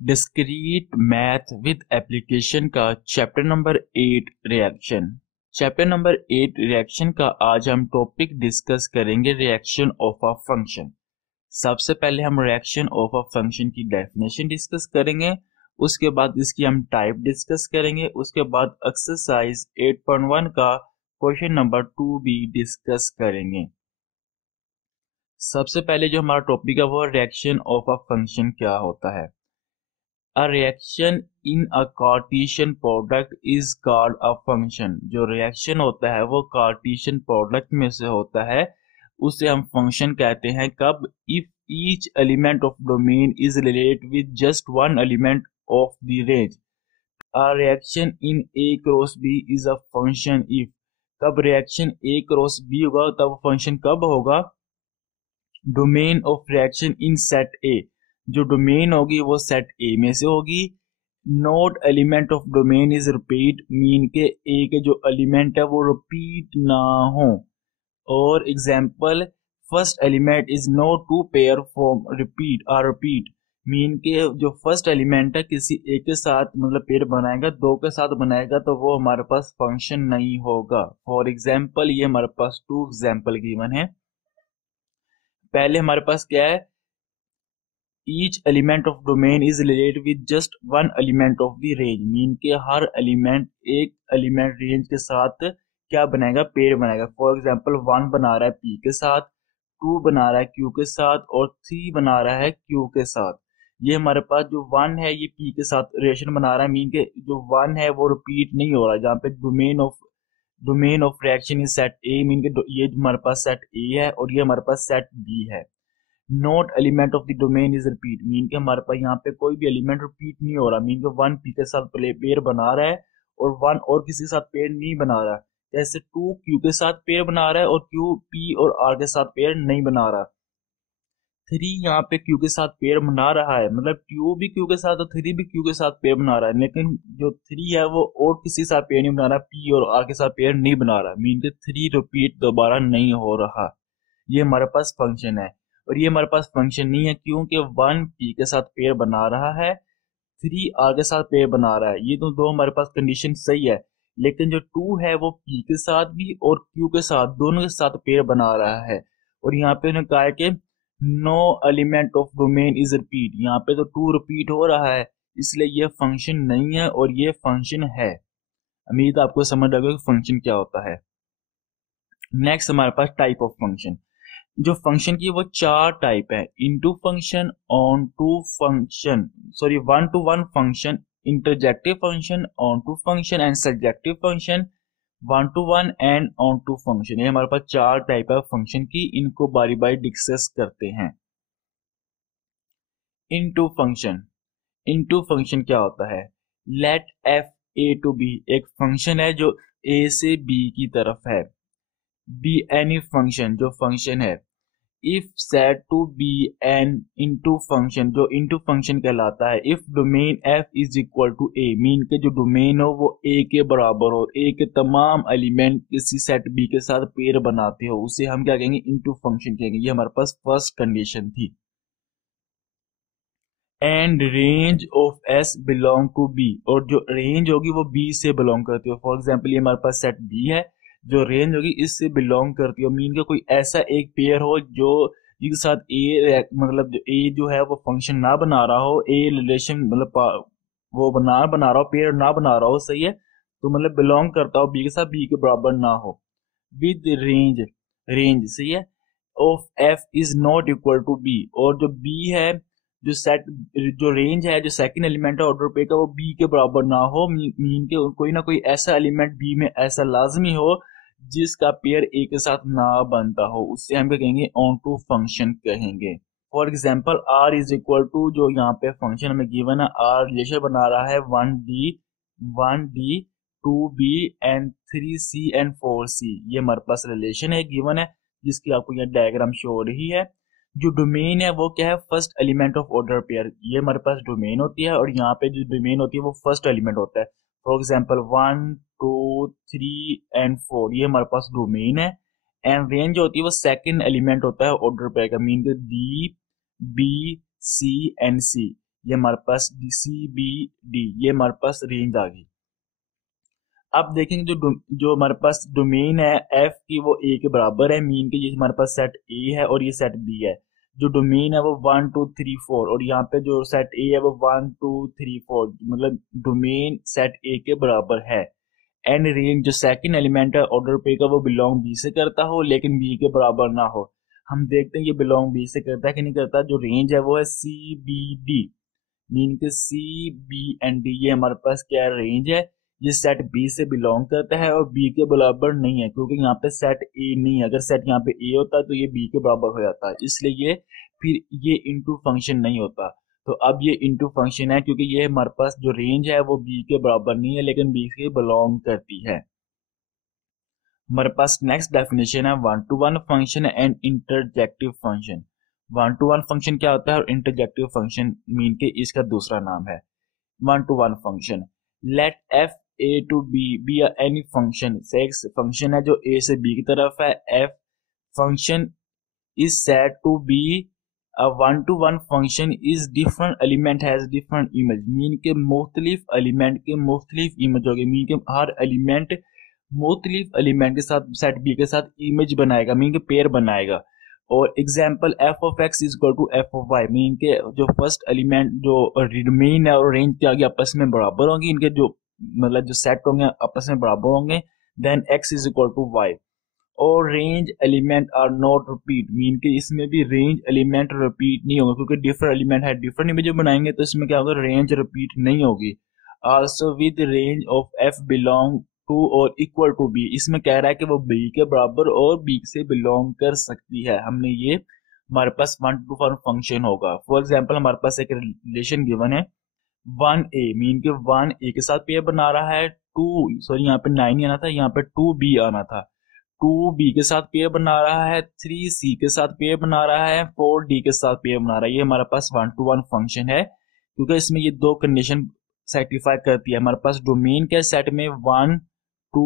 Discrete math with application का chapter number 8 reaction. Chapter number 8 reaction का आज हम टॉपिक डिस्कस करेंगे रिएक्शन ऑफ अ फंक्शन। सबसे पहले हम रिएक्शन ऑफ अ फंक्शन की डेफिनेशन डिस्कस करेंगे, उसके बाद इसकी हम टाइप डिस्कस करेंगे, उसके बाद एक्सरसाइज 8.1 का क्वेश्चन नंबर 2 भी डिस्कस करेंगे। सबसे पहले जो हमारा टॉपिक है वो रिएक्शन ऑफ अ फंक्शन क्या होता है। A reaction in a Cartesian product is called a function। जो रिएक्शन होता है वो कार्टेशियन प्रोडक्ट में से होता है, उसे हम फंक्शन कहते हैं। कब? If each element of domain is related with just one element of the range. A reaction in A cross B is a function if। कब रिएक्शन A क्रॉस B होगा तब फंक्शन कब होगा? Domain of reaction in set ए। जो domain होगी वो set ए में से होगी। Note element of domain is repeat, mean के ए के जो एलिमेंट है वो रिपीट ना हो। और example, first element is no to pair from repeat or repeat, mean के जो फर्स्ट एलिमेंट है किसी एक के साथ मतलब पेयर बनाएगा, दो के साथ बनाएगा तो वो हमारे पास फंक्शन नहीं होगा। फॉर एग्जाम्पल ये हमारे पास 2 एग्जाम्पल गिवन है। पहले हमारे पास क्या है? Each element of domain is related with just one element of the range, mean के हर एलिमेंट एक एलिमेंट रेंज के साथ क्या बनाएगा? पेयर बनाएगा। फॉर एग्जांपल 1 बना रहा है पी के साथ, 2 बना रहा है क्यू के साथ और 3 बना रहा है क्यू के साथ। ये हमारे पास जो 1 है ये पी के साथ रिलेशन बना रहा है, मीन के जो 1 है वो रिपीट नहीं हो रहा है। जहाँ पे domain of reaction is set A, mean के ये हमारे पास सेट ए है और ये हमारे पास सेट बी है। Note element of the domain is repeat, mean के हमारे पास यहाँ पे कोई भी एलिमेंट रिपीट नहीं हो रहा, मीन के 1 पी के साथ पेयर बना रहा है और 1 और किसी के साथ पेयर नहीं बना रहा। जैसे 2 क्यू के साथ पेयर बना रहा है और क्यू पी और आर के साथ पेयर नहीं बना रहा। 3 यहाँ पे क्यू के साथ पेयर बना रहा है, मतलब क्यू भी क्यू के साथ और 3 भी क्यू के साथ पेयर बना रहा है, लेकिन जो 3 है वो और किसी के साथ पेयर नहीं बना रहा, पी और आर के साथ पेयर नहीं बना रहा, मीन के 3 रिपीट दोबारा नहीं हो रहा। ये हमारे पास फंक्शन है। और ये हमारे पास फंक्शन नहीं है क्योंकि 1 पी के साथ पेयर बना रहा है, 3 आर के साथ पेयर बना रहा है। ये तो दो हमारे पास कंडीशन सही है, लेकिन जो 2 है वो पी के साथ भी और क्यू के साथ दोनों के साथ पेयर बना रहा है। और यहाँ पे उन्होंने कहा है कि no element of domain is repeat, यहाँ पे तो 2 रिपीट हो रहा है, इसलिए ये फंक्शन नहीं है और ये फंक्शन है। उम्मीद आपको समझ आ गया कि फंक्शन क्या होता है। नेक्स्ट हमारे पास टाइप ऑफ फंक्शन। जो फंक्शन की वो 4 टाइप है। Into function, onto function, sorry 1 to 1 function, injective function, onto function and subjective function, 1 to 1 and onto function. ये हमारे पास 4 टाइप है फंक्शन की, इनको बारी बारी डिस्कस करते हैं। Into function. इनटू फंक्शन क्या होता है? Let F A to B, एक फंक्शन है जो ए से बी की तरफ है। बी एनी फंक्शन, जो फंक्शन है। If set to be an into function, जो इनटू फंक्शन कहलाता है। If domain f is equal to A, mean के जो डोमेन हो वो ए के बराबर हो, ए के तमाम एलिमेंट किसी सेट बी के साथ पेयर बनाते हो, उसे हम क्या कहेंगे? इनटू फंक्शन कहेंगे। ये हमारे पास फर्स्ट कंडीशन थी। And range of S belong to B, और जो रेंज होगी वो बी से बिलोंग करती हो। फॉर एग्जाम्पल ये हमारे पास सेट बी है, जो रेंज होगी इससे बिलोंग करती हो, मीन का कोई ऐसा एक पेयर हो जो जिसके साथ ए मतलब जो ए जो है वो फंक्शन ना बना रहा हो, ए रिलेशन मतलब वो बना रहा हो, पेयर ना बना रहा हो, सही है, तो मतलब बिलोंग करता हो बी के साथ, बी के बराबर ना हो। विद रेंज, रेंज सही है, of F is not equal to B, और जो बी है जो सेट जो रेंज है जो सेकंड एलिमेंट है ऑर्डर पे का वो बी के बराबर ना हो, मीन के कोई ना कोई ऐसा एलिमेंट बी में ऐसा लाजमी हो जिसका पेयर ए के साथ ना बनता हो, उससे हम क्या कहेंगे? ऑन टू फंक्शन कहेंगे। For example R is equal to, जो यहाँ पे फंक्शन हमें गिवन है, आर रिलेशन बना रहा है 1D 2B and 3C and 4C। ये हमारे पास रिलेशन है गिवन है, जिसकी आपको यहाँ डायग्राम शो हो रही है। जो डोमेन है वो क्या है? First element of order pair, ये हमारे पास डोमेन होती है, और यहाँ पे जो डोमेन होती है वो फर्स्ट एलिमेंट होता है। फॉर एग्जाम्पल 1 2 3 एंड 4, ये हमारे पास डोमेन है। एंड रेंज जो होती है वो सेकंड एलिमेंट होता है ऑर्डर पेयर का, mean D B C and C. ये हमारे पास सी बी डी, ये हमारे पास रेंज आ गई। अब देखेंगे जो हमारे पास डोमेन है एफ की वो ए के बराबर है, मीन के ये हमारे पास सेट ए है और ये सेट बी है। जो डोमेन है वो 1 2 3 4 और यहाँ पे जो सेट ए है वो 1 2 3 4, मतलब डोमेन सेट ए के बराबर है। एंड रेंज जो सेकंड एलिमेंट है ऑर्डर पे का वो बिलोंग बी से करता हो लेकिन बी के बराबर ना हो। हम देखते हैं ये बिलोंग बी से करता है कि नहीं करता। जो रेंज है वो है सी बी डी, मीन के सी बी एंड डी ये हमारे पास क्या रेंज है, ये सेट बी से बिलोंग करता है और बी के बराबर नहीं है क्योंकि यहाँ पे सेट ए नहीं है। अगर सेट यहाँ पे ए होता तो ये बी के बराबर हो जाता है, इसलिए ये फिर ये इनटू फंक्शन नहीं होता। तो अब ये इनटू फंक्शन है क्योंकि ये हमारे पास जो रेंज है वो बी के बराबर नहीं है लेकिन बी के बिलोंग करती है। हमारे पास नेक्स्ट डेफिनेशन है one to one function and injective function. One to one function क्या होता है और इंटरजेक्टिव फंक्शन मीन के इसका दूसरा नाम है। One to one function, let F A to B any function, सेक्स फंक्शन है जो ए से बी की तरफ है। F function is said to be a one to one function is different element has different image, mean के मुख्तलिफ element के मुख्तलिफ इमेज होगी, मीन के हर एलिमेंट मुख्तलिफ एलिमेंट के साथ सेट बी के साथ इमेज बनाएगा, मीन के पेयर बनाएगा। और example f of x is equal to f of y, mean के जो फर्स्ट एलिमेंट जो डोमेन है और रेंज के आगे आपस में बराबर होंगे, इनके जो मतलब जो सेट होंगे आपस में बराबर होंगे। Then X is equal to Y. और range element are not repeat, mean के इसमें भी रेंज एलिमेंट रिपीट नहीं होगा क्योंकि डिफरेंट एलिमेंट है, डिफरेंट इमेज बनाएंगे तो इसमें क्या होगा, रेंज रिपीट नहीं होगी। Also with range of F belong to और इक्वल टू बी, इसमें कह रहा है कि वो बी के बराबर और बी से बिलोंग कर सकती है। हमने ये हमारे पास वन टू वन फंक्शन होगा। फॉर एग्जांपल हमारे पास एक रिलेशन गिवन है 1a, मीन के 1a के साथ पेयर बना रहा है, 2 सॉरी यहाँ पे 9 आना था, यहाँ पे 2b आना था। 2b के साथ पेयर बना रहा है, 3c के साथ पेयर बना रहा है, 4d के साथ पेयर बना रहा है। ये हमारे पास वन टू वन फंक्शन है क्योंकि इसमें ये दो कंडीशन सेटिस्फाई करती है। हमारे पास डोमेन क्या है सेट में 1 2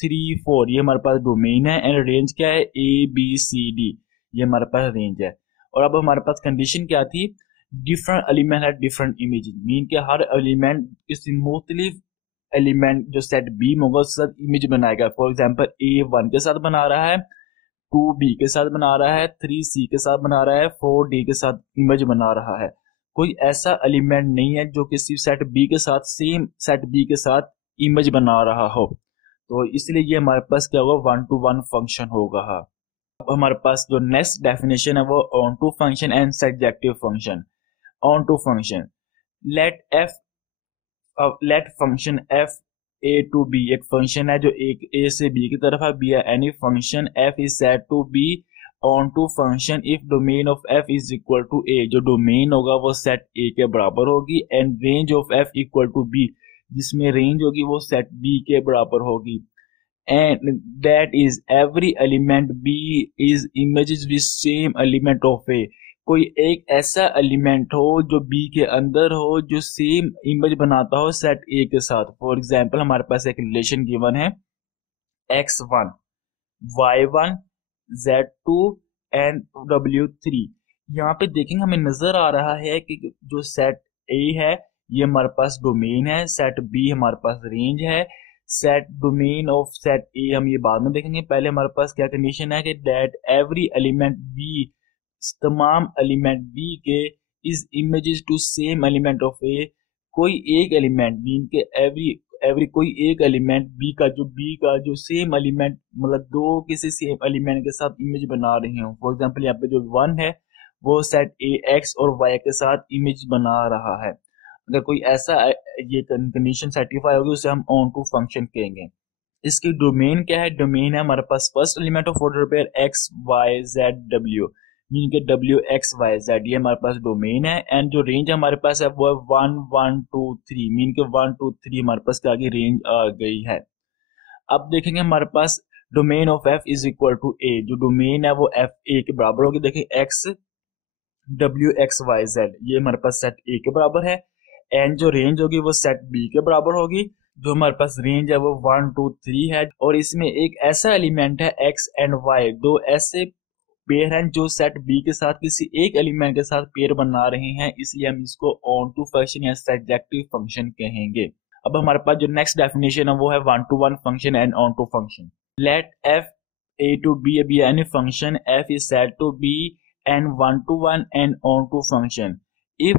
3 4, ये हमारे पास डोमेन है एंड रेंज क्या है ए बी सी डी, ये हमारे पास रेंज है। और अब हमारे पास कंडीशन क्या थी, डिफरेंट एलिमेंट है डिफरेंट इमेज, मीन के हर एलिमेंट किसी मुख्तलिफ एलिमेंट जो सेट बी में होगा उसके साथ इमेज बनाएगा। फॉर एग्जांपल ए 1 के साथ बना रहा है, 2b के साथ बना रहा है, 3c के साथ बना रहा है, 4d के साथ इमेज बना रहा है। कोई ऐसा एलिमेंट नहीं है जो किसी सेट बी के साथ सेम सेट बी के साथ इमेज बना रहा हो, तो इसलिए ये हमारे पास क्या होगा, वन टू वन फंक्शन होगा। अब हमारे पास जो नेक्स्ट डेफिनेशन है वो onto function and subjective function. Onto function, let f let function f A to B, एक फंक्शन है जो एक ए से बी की तरफ है, बी है any function F is said to be onto function if domain of F is equal to A, जो डोमेन होगा वो सेट ए के बराबर होगी, and range of F equal to B, जिसमें रेंज होगी वो सेट बी के बराबर होगी। And that is every element B is images with same element of A, कोई एक ऐसा एलिमेंट हो जो बी के अंदर हो जो सेम इमेज बनाता हो सेट ए के साथ। फॉर एग्जांपल हमारे पास एक रिलेशन गिवन है x1 y1 z2 and w3। यहाँ पे देखेंगे हमें नजर आ रहा है कि जो सेट ए है ये हमारे पास डोमेन है, सेट बी हमारे पास रेंज है। सेट डोमेन ऑफ सेट ए हम ये बाद में देखेंगे, पहले हमारे पास क्या कंडीशन है कि दैट एवरी एलिमेंट बी, तमाम एलिमेंट बी के is images to same element of A, कोई एक एलिमेंट मीन के एवरी कोई एक एलिमेंट बी का जो सेम एलिमेंट मतलब दो किसी सेम एलिमेंट के साथ इमेज बना रहे हो। फॉर एग्जांपल यहाँ पे जो 1 है वो सेट ए एक्स और वाई के साथ इमेज बना रहा है। अगर कोई ऐसा ये कंडीशन सेटिस्फाई होगी उसे हम ऑन टू फंक्शन कहेंगे। इसकी डोमेन क्या है, डोमेन है हमारे पास first element of order pair X Y Z W, mean के डब्ल्यू एक्स वाई जेड, ये हमारे पास डोमेन है। एंड जो रेंज हमारे पास है वो है 1 1 2 3, मीन के 1 2 3 हमारे पास आगे रेंज आ गई है। अब देखेंगे हमारे पास domain of F is equal to A, जो डोमेन है वो एफ ए के बराबर होगी। देखिए एक्स डब्ल्यू एक्स वाई जेड ये हमारे पास सेट ए के बराबर है, एंड जो रेंज होगी वो सेट बी के बराबर होगी। जो हमारे पास रेंज है वो 1 2 3 है, और इसमें एक ऐसा एलिमेंट है एक्स एंड वाई, दो ऐसे पेयर हैं जो सेट बी के साथ किसी एक एलिमेंट के साथ पेयर बना रहे हैं, इसलिए हम इसको ऑन टू फंक्शन या सर्जेक्टिव फंक्शन कहेंगे। अब हमारे पास जो नेक्स्ट डेफिनेशन है वो है one to one function and onto function. Let F A to B any function F is said to be and one to one and onto function if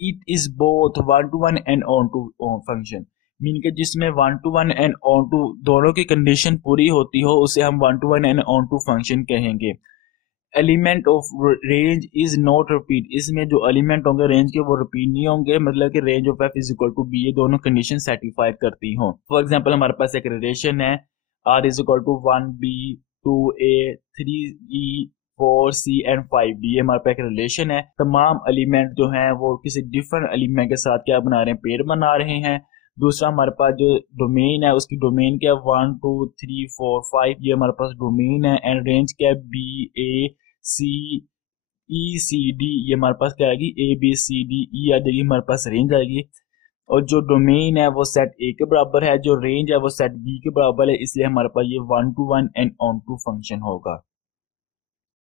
it is both one to one and onto function. Mean के जिसमें one to one and onto दोनों की condition पूरी होती हो उसे हम one to one and onto function कहेंगे। Element of range is not repeat, इसमें जो एलिमेंट होंगे रेंज के वो रिपीट नहीं होंगे, मतलब कि range of F is equal to B, ये दोनों कंडीशन सेटिस्फाई करती हो। फॉर एग्जांपल हमारे पास एक रिलेशन है R is equal to 1b 2a 3e 4c and 5d, ये हमारे पास एक रिलेशन है। तमाम एलिमेंट जो हैं वो किसी डिफरेंट एलिमेंट के साथ क्या बना रहे हैं, पेयर बना रहे हैं। दूसरा हमारे पास जो डोमेन है उसकी डोमेन क्या है 1 2 3 4 5, ये हमारे पास डोमेन है। एंड रेंज क्या है बी ए सी ई सी डी, ये हमारे पास क्या आएगी A B C D E आ जाएगी, हमारे पास रेंज आएगी। और जो डोमेन है वो सेट ए के बराबर है, जो रेंज है वो सेट बी के बराबर है, इसलिए हमारे पास ये one to one and onto function होगा।